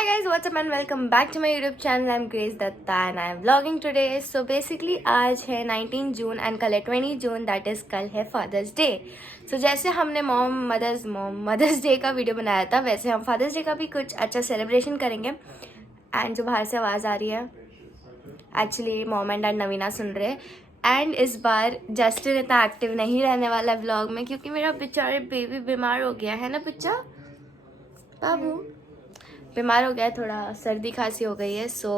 Hi guys, what's up and welcome back to my YouTube channel. I'm Grace Datta and I'm vlogging today. So basically आज है 19 जून and कल है 20 जून, that is कल है fathers day. सो जैसे हमने mother's day का वीडियो बनाया था, वैसे हम फादर्स डे का भी कुछ अच्छा सेलिब्रेशन करेंगे. एंड जो बाहर से आवाज़ आ रही है, एक्चुअली मॉम एंड डैड नवीना सुन रहे हैं. एंड इस बार जस्टिन इतना एक्टिव नहीं रहने वाला व्लॉग में क्योंकि मेरा बेचारे बेबी बीमार हो गया है ना बच्चा, बाबू बीमार हो गया है, थोड़ा सर्दी खांसी हो गई है. सो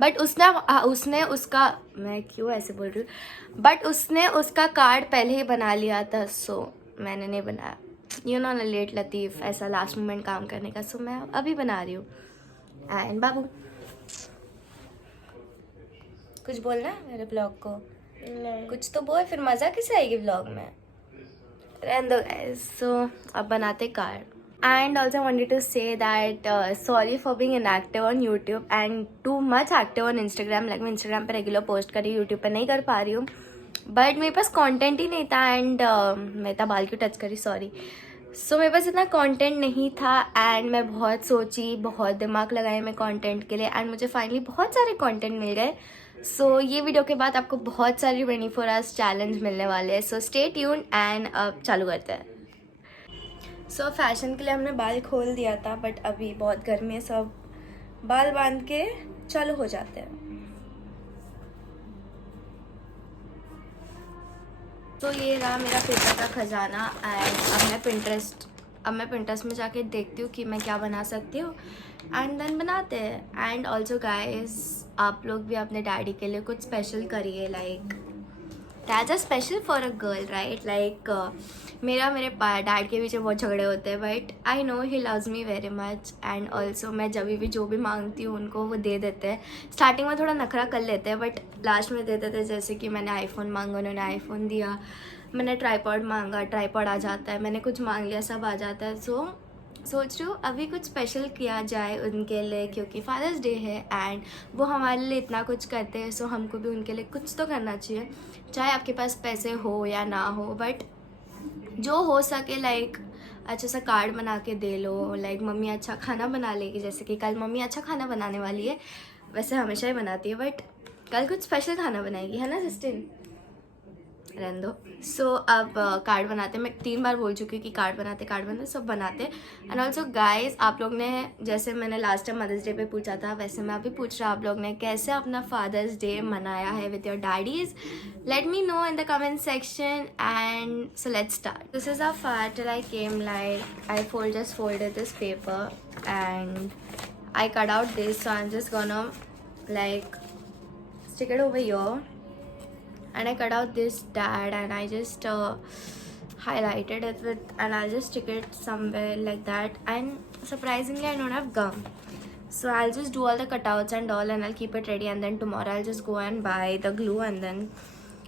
बट उसने उसका, मैं क्यों ऐसे बोल रही हूँ, बट उसने उसका कार्ड पहले ही बना लिया था. सो मैंने नहीं बनाया, यू नो ना, लेट लतीफ़ ऐसा लास्ट मोमेंट काम करने का. सो मैं अभी बना रही हूँ. एंड बाबू कुछ बोलना है मेरे ब्लॉग को? नहीं. कुछ तो बोल, फिर मज़ा कैसे आएगी ब्लॉग में. रहने दो गाइस. सो अब बनाते card. And also I wanted to say that sorry for being inactive on YouTube and too much active on Instagram. Like मैं Instagram पे रेगुलर पोस्ट कर रही हूँ, YouTube पे नहीं कर पा रही हूँ. बट मेरे पास कंटेंट ही नहीं था. एंड मैं इतना बाल क्यों टच करी, सॉरी. सो मेरे पास इतना कंटेंट नहीं था एंड मैं बहुत सोची, बहुत दिमाग लगाया मैं कंटेंट के लिए. एंड मुझे फाइनली बहुत सारे कंटेंट मिल गए. सो ये वीडियो के बाद आपको बहुत सारी 24 आवर्स चैलेंज मिलने वाले हैं. सो स्टे ट्यून्ड एंड अब चालू करते हैं. सो फैशन के लिए हमने बाल खोल दिया था, बट अभी बहुत गर्मी है, सब बाल बांध के चालू हो जाते हैं. तो ये रहा मेरा पेपर का खजाना. एंड अब मैं पिंटरेस्ट में जाके देखती हूँ कि मैं क्या बना सकती हूँ एंड देन बनाते हैं. एंड ऑल्सो गाइस, आप लोग भी अपने डैडी के लिए कुछ स्पेशल करिए. Like that's a special for a girl, right? Like मेरे डैड के पीछे बहुत झगड़े होते हैं, but I know he loves me very much. And also मैं जब भी जो भी मांगती हूँ उनको वो दे देते हैं. स्टार्टिंग में थोड़ा नखरा कर लेते हैं, बट लास्ट में दे देते हैं. जैसे कि मैंने आईफोन मांगा, उन्होंने आईफोन दिया. मैंने ट्राईपॉड मांगा, ट्राईपॉड आ जाता है. मैंने कुछ मांग लिया, सब आ जाता है. सो सोच रही हूँ अभी कुछ स्पेशल किया जाए उनके लिए, क्योंकि फादर्स डे है एंड वो हमारे लिए इतना कुछ करते हैं. सो हमको भी उनके लिए कुछ तो करना चाहिए, चाहे आपके पास पैसे हो या ना हो, बट जो हो सके. लाइक अच्छा सा कार्ड बना के दे लो. लाइक मम्मी अच्छा खाना बना लेगी, जैसे कि कल मम्मी अच्छा खाना बनाने वाली है. वैसे हमेशा ही बनाती है, बट कल कुछ स्पेशल खाना बनाएगी, है ना जस्टिन? रहने दो. सो अब कार्ड बनाते. मैं 3 बार बोल चुकी हूँ कि कार्ड बनाते सब बनाते. एंड ऑल्सो गाइज, आप लोग ने, जैसे मैंने लास्ट टाइम मदर्स डे पे पूछा था, वैसे मैं अभी पूछ रहा हूँ, आप लोग ने कैसे अपना फादर्स डे मनाया है with your daddies. Let me know in the comment section. And so let's start. This is a far till I came. Like I folded this paper and I cut out this, so I'm just gonna like stick it over here. And I cut out this dad and I just highlighted it with, and I'll just stick it somewhere like that. And surprisingly I don't have gum, so I'll just do all the cutouts and all and I'll keep it ready. And then tomorrow I'll just go and buy the glue. And then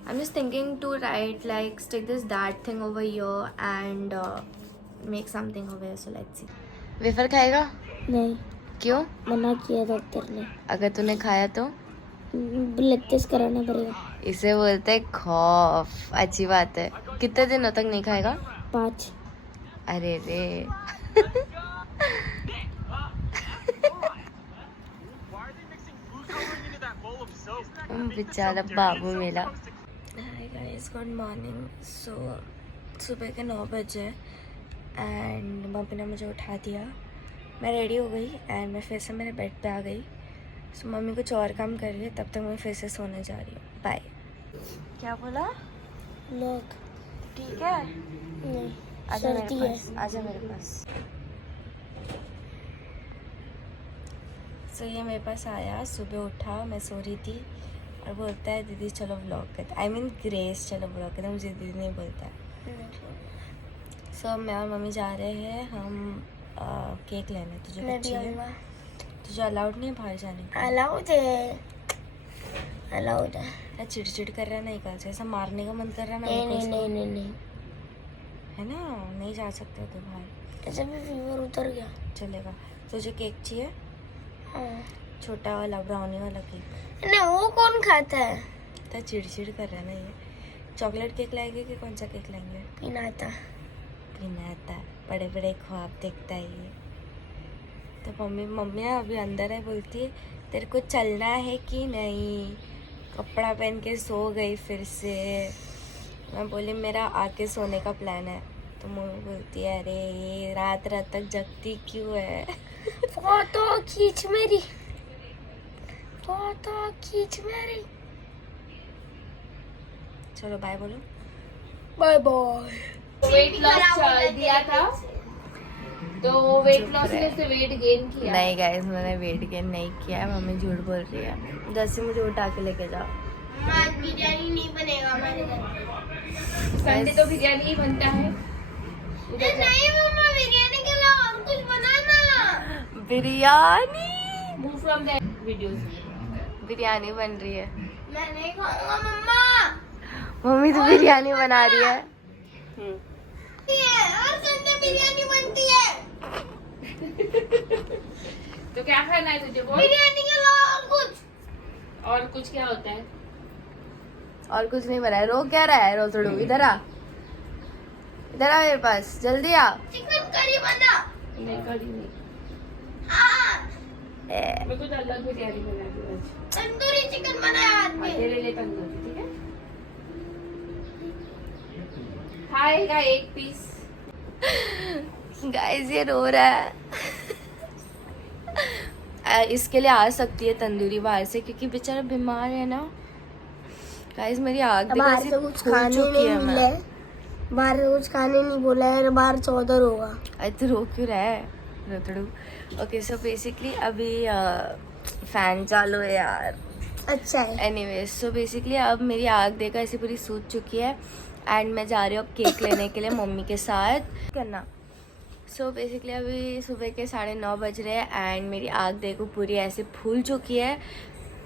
I'm just thinking to write, like stick this dad thing over here and make something over here. So let's see. Wafer खाएगा? नहीं, क्यों? मना किया doctor ने. अगर तूने खाया तो ब्लड टेस्ट कराना पड़ेगा. इसे बोलते हैं खौफ. अच्छी बात है. कितने दिनों तक नहीं खाएगा? 5. अरे रे. बेचारा बाबू मेरा. Hi guys, good morning. So सुबह के 9 बजे एंड मम्मी ने मुझे उठा दिया. मैं रेडी हो गई एंड मैं फिर से मेरे बेड पे आ गई. सो मम्मी कुछ और काम कर रही है, तब तक मैं फिर से सोने जा रही हूँ. बाय. क्या बोला? लोग ठीक है. नहीं, आजा मेरे सर्दी है. पास, आजा मेरे पास. सो ये मेरे पास आया, सुबह उठा, मैं सो रही थी और बोलता है दीदी चलो व्लॉग करते. आई मीन ग्रेस चलो व्लॉग करते. मुझे दीदी नहीं बोलता है. सो मैं और मम्मी जा रहे हैं हम केक लेने. तुझे मैं भी बच्ची है? आऊँगा. तुझे अलाउड नहीं है बाहर जाने का? अलाउड है, अलाउड है. या चिड़चिड़ कर रहा है? नहीं, कल से ऐसा मारने का मन कर रहा है नहीं मेरे को. नहीं नहीं नहीं नहीं, है ना, नहीं जा सकते तो बाहर. ऐसे भी फीवर उतर गया. चलेगा. तुझे केक चाहिए? हाँ. छोटा वाला ब्राउनी वाला केक. नहीं, वो कौन खाता है? तो चिड़चिड़ कर रहा है ना ये. चॉकलेट केक लाएंगे कि कौन सा केक लाएंगे? पीना था. पीना आता. बड़े बड़े ख्वाब देखता है ये. तो मम्मी ना अभी अंदर है, बोलती है तेरे को चलना है कि नहीं, कपड़ा पहन के सो गई फिर से। मैं बोली मेरा आके सोने का प्लान है, तो मम्मी बोलती है अरे ये रात रात तक जगती क्यों है। फोटो खींच मेरी, फोटो खींच मेरी। चलो बाय बोलो। Bye bye. वेट लॉस दिया था, तो वेट लॉस ने उसने वेट गेन किया। नहीं गाइस, मैंने वेट गेन नहीं किया है, मम्मी झूठ बोल रही है। जैसे मुझे उठा के लेके जाओ। आज बिरयानी नहीं बनेगा हमारे घर। संडे तो बिरयानी ही बनता है। नहीं मम्मा, बिरयानी के अलावा और कुछ बनाना। Biryani, move from the videos. Biryani बन रही है। मैं नहीं खाऊंगा मम्मा। मम्मी तो बिरयानी बना रही है। हर संडे बिरयानी बनती है। तो क्या खाना है तुझे बोल? बिरयानी के अलावा और कुछ। और कुछ क्या होता है? और कुछ नहीं बना है। रो क्या रहा है रोतड़ू? इधर आ, इधर आ मेरे पास, जल्दी आ। चिकन करी बना। नहीं करी नहीं, ए, मैं कुछ अलग बिरयानी बना दूँ आज। तंदूरी चिकन बनाया आज हाँ, में। तेरे लिए तंदूरी, ठीक है? खाएगा एक पीस। गाइस ये रो रहा है। इसके लिए आ सकती है तंदूरी बाहर से, क्योंकि बेचारा बीमार है ना। गाइस मेरी आग देखो बाहर ऐसी से कुछ फूल खाने चुकी नहीं है। मिले, बाहर से कुछ खाने नहीं बोला है, बाहर 14 होगा। अरे तो रो क्यों रहा है रोतड़ू? ओके सो बेसिकली अभी फैन चालू है यार। अच्छा है। एनीवेज सो बेसिकली अब मेरी आग देखो ऐसी पूरी सूज चुकी है, एंड मैं जा रही हूँ केक लेने के लिए मम्मी के साथ करना। सो बेसिकली अभी सुबह के 9:30 बज रहे हैं, एंड मेरी आग देखो पूरी ऐसे फूल चुकी है,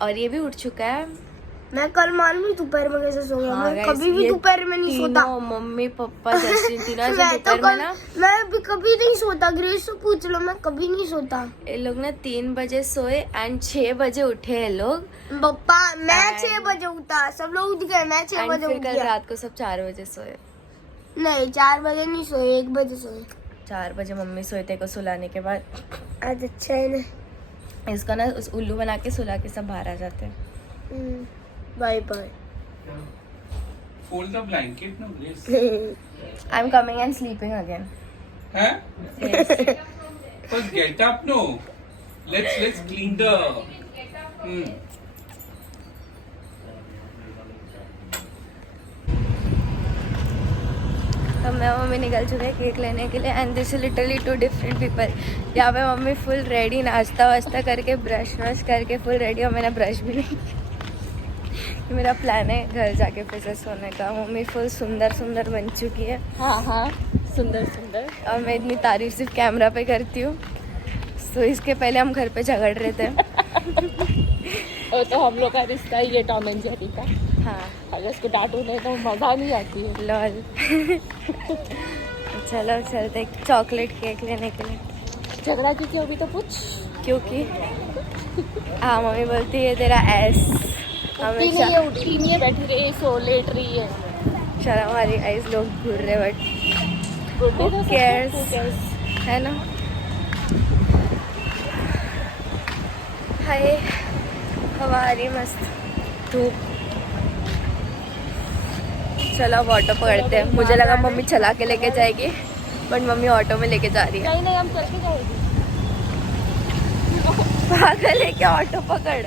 और ये भी उठ चुका है। मैं कल मालूम दोपहर में कैसे सो गया। हाँ मैं guys, कभी भी ये दोपहर में नहीं सोता। तीनों मम्मी पापा जैसे तीनों ऐसे मैं तो दोपहर में ना, मैं भी कभी नहीं सोता। ग्रेस से पूछ लो, मैं कभी नहीं सोता। ये लोग ना 3 बजे सोए एंड 6 बजे उठे ये लोग, पप्पा मैं And- 6 बजे उठा, सब लोग उठ गए, मैं 6 एंड बजे फिर उठ कल गया। रात को सब 4 बजे सोए। नहीं 4 बजे नहीं सोए, 1 बजे सोए। 4 बजे मम्मी सोए थे को सुलाने के बाद। आज अच्छा है ना। इसका ना उस उल्लू बना के सुला के सब बाहर आ जाते हैं। Bye bye. Fold the blanket, no, please. I am coming and sleeping again. Huh? Yes. First get up, no. Let's clean the. Hmm. तो मैं मम्मी निकल चुके हैं केक लेने के लिए, and this is literally 2 different people. यहाँ पे मम्मी फुल रेडी, नाश्ता वास्ता करके ब्रश व्रश करके फुल रेडी, और मैंने ब्रश भी नहीं किया। मेरा प्लान है घर जाके फिर से सोने का। मम्मी फुल सुंदर सुंदर बन चुकी है। हाँ सुंदर सुंदर। और मैं इतनी तारीफ सिर्फ कैमरा पे करती हूँ। तो इसके पहले हम घर पे झगड़ रहे थे। और तो हम लोग का रिश्ता ही है टॉम एंड जेरी का। हाँ अगर उसको डांटू नहीं तो मजा नहीं आती है। लॉल। चलो चलते चॉकलेट केक लेने के लिए, झगड़ा क्योंकि अभी तो पूछ। क्योंकि हाँ मम्मी बोलती है तेरा एस उठी नहीं है, उठी नहीं है, बैठी रही है, सो लेट रही है। शर्म हमारी आइज लोग घूर रहे, बट गुड्डे तो cares? Who cares? है ना। हाय हवा आ रही मस्त, धूप। चलो अब ऑटो पकड़ते हैं। मुझे लगा मम्मी चला के लेके जाएगी, बट मम्मी ऑटो में लेके जा रही है। नहीं हम चल के जाएगी। पागल है क्या, ऑटो पकड़।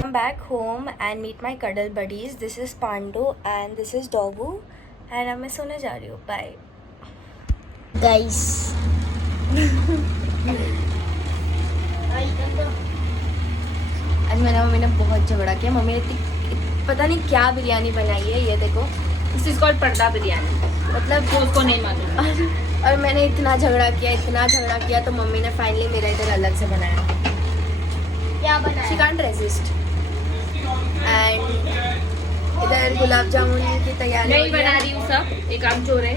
Come back home and meet my cuddle buddies. This is Pandu and this is Dogu, and अब मैं सोने जा रही हूँ। Bye. गाइस आज मैंने मम्मी ने बहुत झगड़ा किया। मम्मी ने पता नहीं क्या बिरयानी बनाई है, ये देखो। दिस इज कॉल्ड पर्दा बिरयानी। मतलब तो उसको नहीं मालूम। और मैंने इतना झगड़ा किया तो मम्मी ने फाइनली मेरा इधर अलग से बनाया। क्या She बनाया? can't resist. And इधर गुलाब जामुन की तैयारी मैं हो ही रही बना है। रही हूँ सब, एक काम चोर है।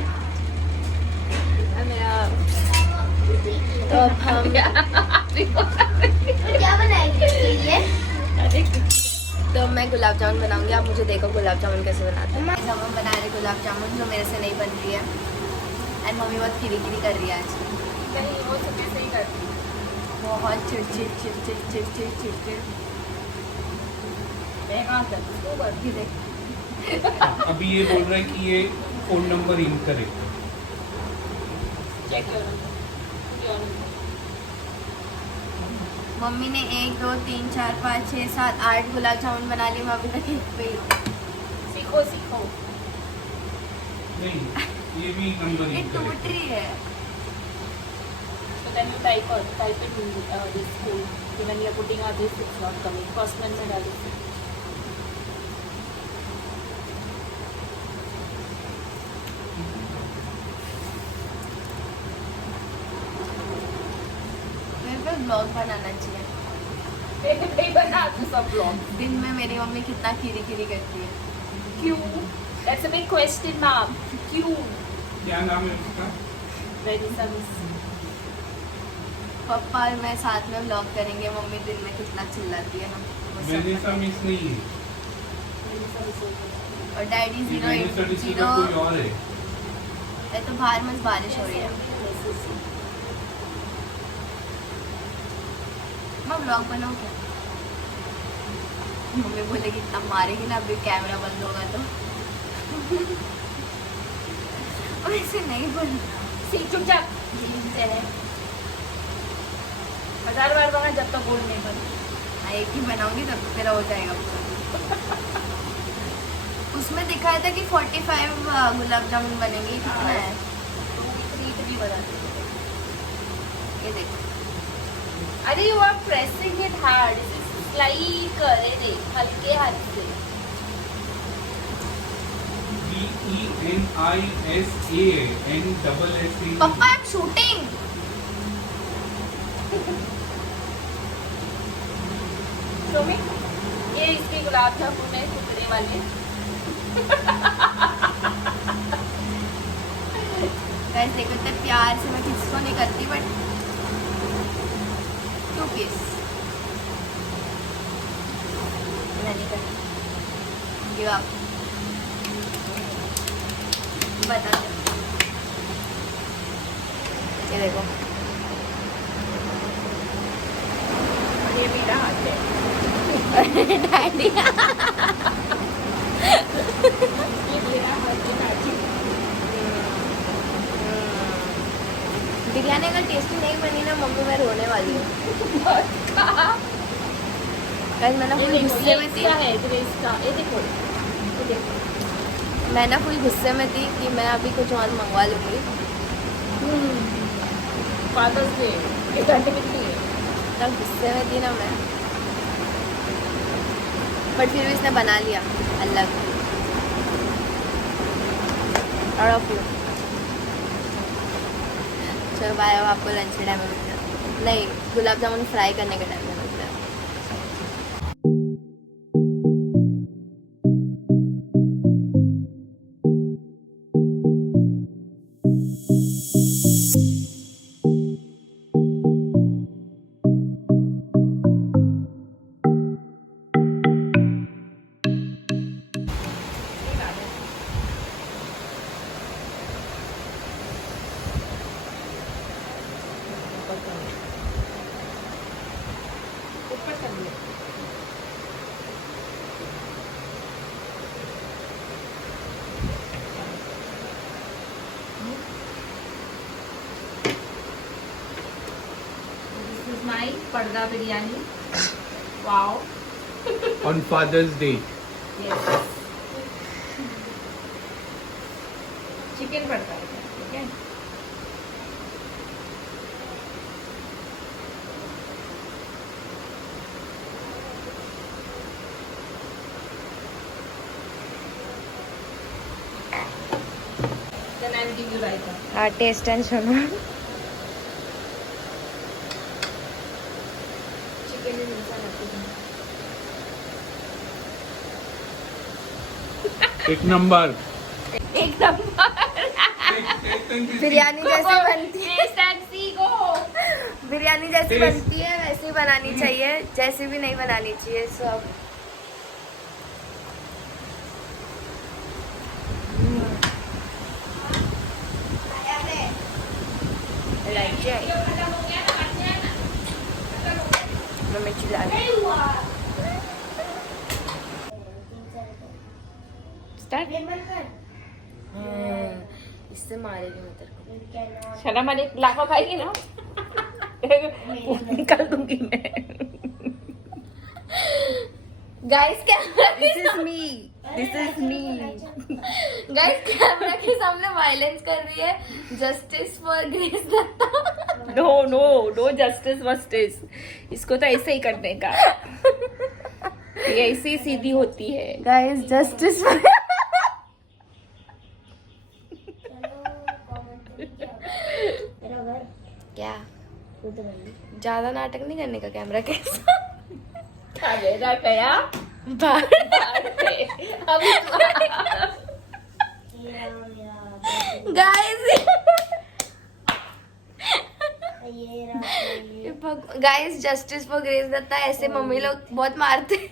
और मेरा तो अब हम क्या बनाएगी उसके लिए? तो मैं गुलाब जामुन बनाऊंगी। आप मुझे देखो गुलाब जामुन कैसे बनाते हैं। हम बना रहे गुलाब जामुन जो मेरे से नहीं बन रही है। एंड मम्मी बहुत किरी कर रही है आज। नहीं, वो सब ऐसे ही करती है। बहुत चिड़चिड़। मैं कहाँ करती हूँ, तू करती है। अभी ये बोल रहा है कि ये फोन नंबर इनकरेक्ट। चेक करो। मम्मी ने 1 2 3 4 5 6 7 8 गुलाब जामुन बना लिए। मैं अभी तक एक पे ही हूँ। सीखो सीखो। नहीं, ये भी नंबर ये टूट इनकरेक्ट। रही है। So then you type it in this code. So when you are putting out this, it's not coming. First one में डाल दीजिए। मेरे पे ब्लॉग बनाना चाहिए। नहीं बना तो सब लोग। दिन में मेरी मम्मी कितना खीरी करती है। क्यों? That's a big question, ma'am. क्यों? क्या नाम है उसका? Very some. पापा और मैं साथ में व्लॉग करेंगे। मम्मी दिन में कितना चिल्लाती है ना, वो सब वेनेसा मिस नहीं है। और डैडी ये वेनेसा डिस्ट्रिक्ट का कोई और है। ये तो बाहर मस्त बारिश हो रही है। मैं व्लॉग बनाऊँ क्या? मम्मी बोलेगी इतना मारेगी ना अभी कैमरा बंद होगा तो। और ऐसे नहीं बोलना। सीख चुपचाप। हजार बार बना जब तक बोल नहीं बना। हाँ, एक ही बनाऊंगी तब तेरा हो जाएगा। उसमें दिखाया था कि 45 गुलाब जामुन बनेंगे। कितना है? 3 बना दे। ये देखो। अरे you are pressing it hard. Like अरे दे हल्के हाथ से। VENISANSSA। पापा आई एम शूटिंग। शोमी, ये इसके गुलाब जामुन है टुकड़े वाले। गाइस देखो इतने प्यार से मैं किसी को नहीं करती बट 2 किस मैं नहीं करती। Give up. बता दो। ये देखो ये मेरा हाथ है। डैडी ये मेरा हाथ है दादी। बिरयानी अगर टेस्टी नहीं बनी ना मम्मी मैं रोने वाली हूँ। गाइस मैं ना ये फुल देखो, गुस्से ये में थी। इसका है, ग्रेस का। ये देखो, ये देखो। मैं ना फुल गुस्से में थी कि मैं अभी कुछ और मंगवा लूँगी। फादर्स डे ये करने के लिए। तब गुस्से में थी ना मैं, बट फिर भी इसने बना लिया अलग। और ऑफ यू। चलो बाय। अब आपको लंच के टाइम में मिलता है। नहीं, गुलाब जामुन फ्राई करने के टाइम में मिलता है। ऊपर कर लिया। This is my पर्दा biryani. Wow. On Father's Day. Yes. Chicken पड़ता है, ठीक है? Then I will give you raita. हाँ, टेस्ट एंड सुनो। Chicken is inside. एक नंबर एक नंबर। बिरयानी जैसे बनती है, गो। बिरयानी जैसी Taste. बनती है वैसे ही बनानी चाहिए, जैसी भी नहीं बनानी चाहिए सब। मैं चिल्ला रही हूँ। स्टार्ट। इससे मारेगी मैं तेरे को। शर्म वाले लाफा खाएगी ना, निकाल दूंगी मैं। Guys camera this is me, this is me. Guys camera के सामने वायलेंस कर रही है। Justice for Grace Dutta. No no no justice वस्टिस, इसको तो ऐसे ही करने का। ये ऐसे ही सीधी होती है। गाइस जस्टिस फॉर क्या ज्यादा नाटक नहीं करने का कैमरा के साथ। मेरा गया guys justice for Grace Dutta. ऐसे मम्मी लोग बहुत मारते हैं।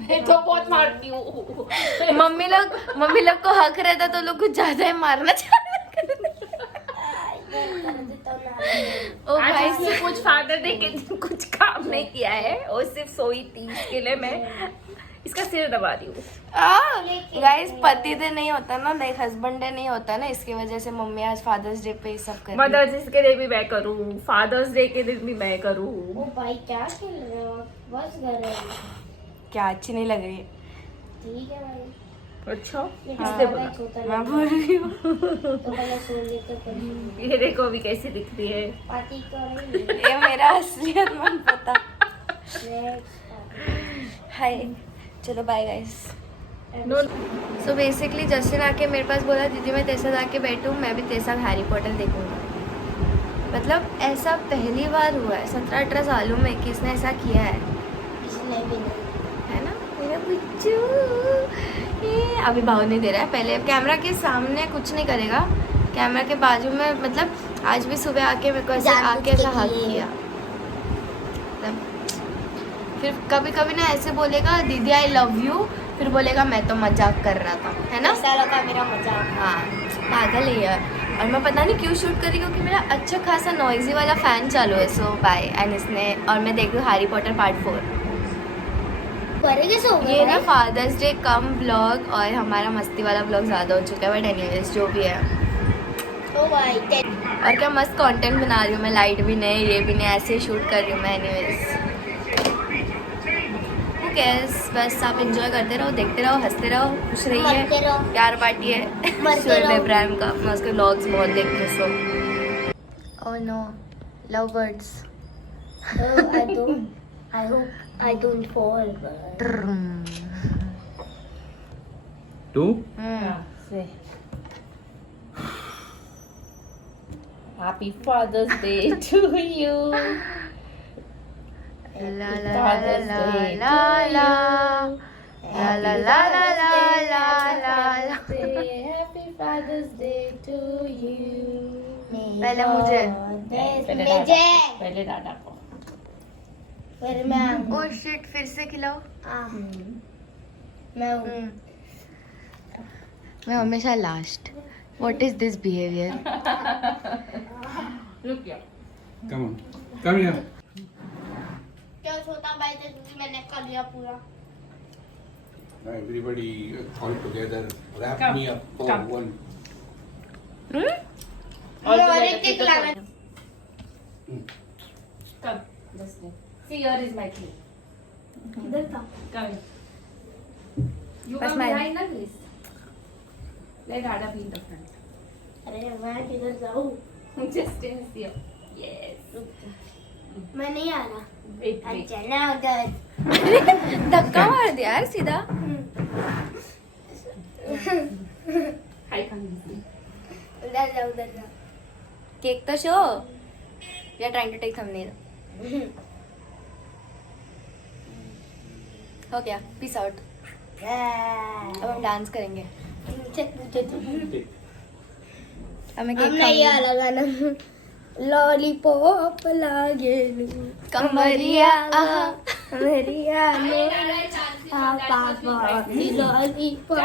मैं तो बहुत मारती हूँ। मम्मी लोग को हक रहता तो लोग कुछ ज्यादा ही मारना चाहते। ओ आज भाई इसने कुछ फादर डे के दिन कुछ काम नहीं किया है, और सिर्फ सोई थी, इसके लिए मैं इसका सिर दबा रही हूँ। गाइस पति डे नहीं होता ना, लाइक हस्बैंड डे नहीं होता ना, इसकी वजह से मम्मी आज फादर्स डे पे ये सब कर रही है। मदर्स डे के लिए भी मैं करूँ, फादर्स डे के दिन भी मैं करूँ। ओ भाई क्या खेल रहे हो? बस कर रहे हो। क्या अच्छी नहीं लग रही है? ठीक है भाई। अच्छा ये किसने हाँ, बोला? छोटा मैं लग बोल रही हूँ। तो पहले सुन लेते पर ये देखो अभी कैसी दिख रही है। पार्टी कर रही है। ये मेरा असलियत मन पता। नेक्स्ट हाय चलो bye guys. No so basically Justin आके मेरे पास बोला दीदी मैं तेरे साथ आके बैठूँ, मैं भी तेरे साथ हैरी पॉटर देखूंगा। मतलब ऐसा पहली बार हुआ है 17-18 सालों में कि इसने ऐसा किया है, इसने भी नहीं। है ना मेरा बुच्चू। ये अभी भाव नहीं दे रहा है, पहले कैमरा के सामने कुछ नहीं करेगा, कैमरा के बाजू में। मतलब आज भी सुबह आके मेरे को ऐसे जानबूझ आके के ऐसा हक किए। किया। मतलब फिर कभी कभी ना ऐसे बोलेगा दीदी आई लव यू, फिर बोलेगा मैं तो मजाक कर रहा था, है ना। ऐसा लगा मेरा मजाक। हाँ पागल है यार। और मैं पता नहीं क्यों शूट कर रही हूँ, क्योंकि मेरा अच्छा खासा नॉइजी वाला फैन चालू है। सो बाय एंड इसने और मैं देख रही हूँ हैरी पॉटर पार्ट 4। पढ़ेंगे सो ये ना फादर्स डे कम ब्लॉग और हमारा मस्ती वाला ब्लॉग ज़्यादा हो चुका है, बट एनीवेज जो भी है। ओ भाई और क्या मस्त कंटेंट बना रही हूँ मैं, लाइट भी नहीं ये भी नहीं, ऐसे ही शूट कर रही हूँ मैं। एनीवेज कैस बस आप एंजॉय करते रहो, देखते रहो, हंसते रहो, खुश मरते रहिए। रहो। प्यार पार्टी है मरते शुएब रहो। इब्राहिम का, मैं उसके व्लॉग्स बहुत देखती हूँ। So oh no love birds. I hope I don't fall. To happy Father's day to you. ला ला ला ला ला ला ला ला ला ला ला ला। Happy Father's day to you. पहले मुझे। पहले दादा को। फिर मैं ओह शिट फिर से खिलाओ। मैं मैं हमेशा last. What is this behaviour? रुक गया। Come on come here. क्या छोटा भाई तो मैंने कर लिया पूरा। Everybody all together wrap Come. me up for Come. one. और एक केक लाना। Come, this way. See, here is my cake. इधर था। Come. You Bas come mein. behind na, please. Let Dada be in the front. अरे मैं किधर जाऊँ? Just in here. Yes. मैं नहीं आ रहा। Wait, wait. अच्छा ना उधर। धक्का मार दिया यार सीधा। Hi, come this way. उधर जा उधर जा। केक तो show. We are trying to take thumbnail. हो गया पीस आउट। अब हम डांस करेंगे। हमें हमने केक ये वाला गाना लॉलीपॉप लागे कमरिया आहा कमरिया पापा lollipop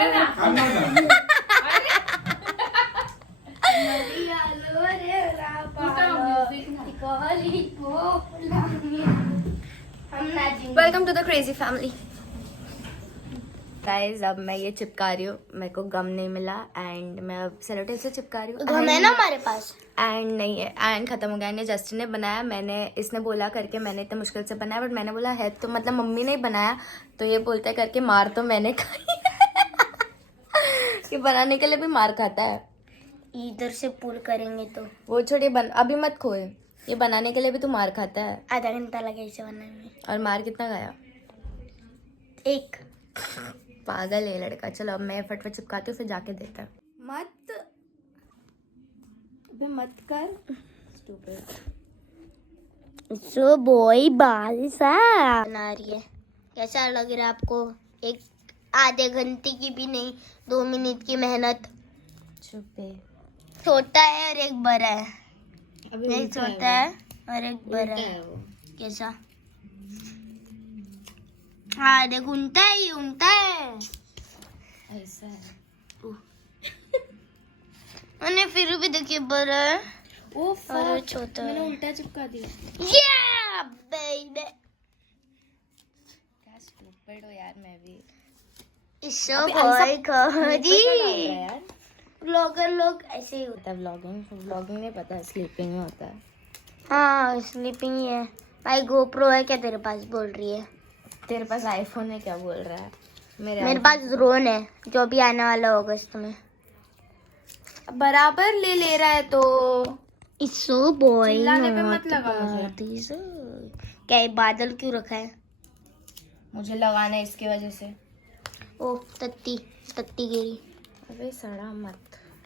welcome to the crazy family guys. अब मैं ये चिपका रही हूँ, मेरे को गम नहीं मिला एंड मैं अब सेलो टेप से चिपका रही हूँ। गम है ना हमारे पास। एंड नहीं है, एंड खत्म हो गया। ये जस्टिन ने बनाया, मैंने इसने बोला करके मैंने इतने मुश्किल से बनाया, बट मैंने बोला है तो मतलब मम्मी ने ही बनाया, तो ये बोलता है करके मार तो मैंने खाई। ये बनाने के लिए भी मार खाता है। इधर से पुल करेंगे तो वो छोड़िए, अभी मत खोए। ये बनाने के लिए भी तू मार खाता है। आधा घंटा लगे इसे बनाने में। और मार कितना खाया? एक पागल है लड़का। चलो अब मैं फटफट चिपकाती हूँ, फिर जाके देता है। मत अबे मत कर स्टूपिड। सो बॉय बाल सा बना रही है। कैसा लग रहा है आपको? एक आधे घंटे की भी नहीं, 2 मिनट की मेहनत। चुप है। छोटा है और एक बड़ा है। अभी एक छोटा है और एक बड़ा है। कैसा? हाँ देख, उल्टा है, ये उल्टा है। ऐसा है। मैंने फिर भी देखिए बड़ा है ओ और छोटा मैंने है। उल्टा चिपका दिया। Yeah, baby. क्या स्टूपिड हो यार। मैं भी इसो अबे बॉय जी यार। ब्लॉगर लोग ऐसे ही होते होता है। व्लॉगिंग नहीं पता है, स्लीपिंग में होता है। हैं। हाँ स्लीपिंग ही है। भाई गोप्रो है क्या तेरे पास? बोल रही है। तेरे पास आईफोन है क्या? बोल रहा है। मेरे पास ड्रोन है जो भी आने वाला है अगस्त में। बराबर ले रहा है तो इसो बॉय चिल्लाने पे मत लगा मुझे। क्या ये बादल क्यों रखा है? मुझे लगाना है इसकी वजह से। ओ तत्ती गिरी। अबे सड़ा मत,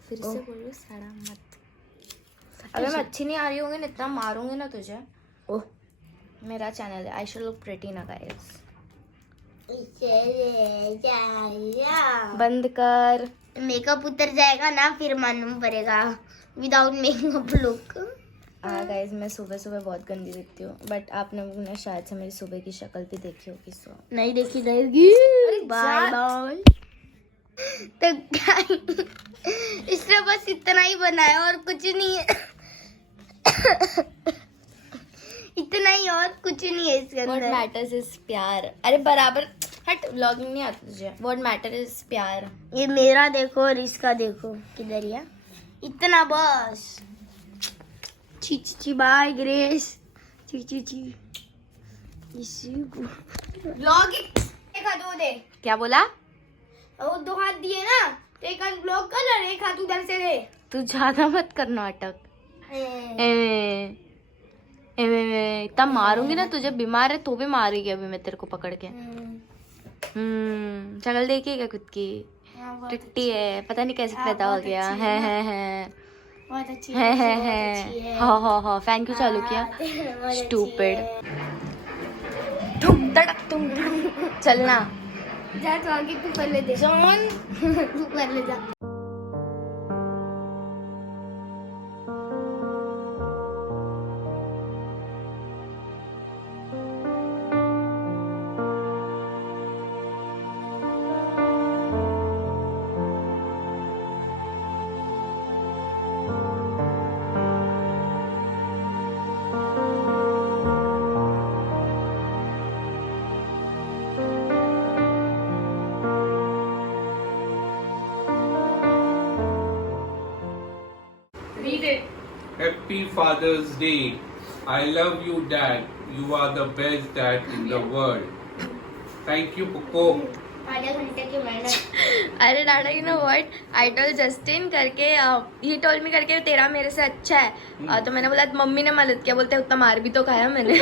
फिर से बोलो सड़ा मत। अबे मैं अच्छी नहीं आ रही होंगी ना, इतना मारूंगी ना तुझे। ओह मेरा चैनल है, आई शुड लुक प्रिटी ना गाइस। बंद कर। मेकअप उतर जाएगा ना, फिर मालूम पड़ेगा। Without makeup look. हाँ गाइस, मैं सुबह सुबह बहुत गंदी दिखती हूँ, बट आपने शायद से मेरी सुबह की शक्ल भी देखी होगी। सो नहीं देखी जाएगी। Bye bye. तो इसने बस इतना ही बनाया और कुछ नहीं है। इतना ही और कुछ नहीं है इसके व्हाट अंदर। मैटर्स इज प्यार। अरे बराबर हट, व्लॉगिंग नहीं आती तुझे। व्हाट मैटर इज प्यार। ये मेरा देखो और इसका देखो किधर है। इतना बस। ची ची ची बाय ग्रेस। ची ची ची। व्लॉगिंग एक हाथ वो दे। क्या बोला? वो 2 हाथ दिए ना, तो एक हाथ ब्लॉक कर और एक हाथ उधर से दे। तू ज्यादा मत कर नाटक। इतना मारूंगी ना तुझे, बीमार है तो भी मारेगी अभी मैं तेरे को पकड़ के। शक्ल देखिएगा खुद की, टिट्टी है, पता नहीं कैसे पैदा हो गया है। बहुत अच्छी है। हाँ फैन क्यों चालू किया? स्टूपिड। तुम चलना। जा तो आगे तू पहले दे। जॉन तू पहले जा। Happy Father's Day. I love you, Dad. You are the best dad in the world. Thank you, Coco. आधे घंटे की मेहनत। अरे डाडा, you know what, I told Justin करके, ही टोल्ड मी करके तेरा मेरे से अच्छा है। तो मैंने बोला मम्मी ने मदद किया, बोलते उतना मार भी तो खाया मैंने।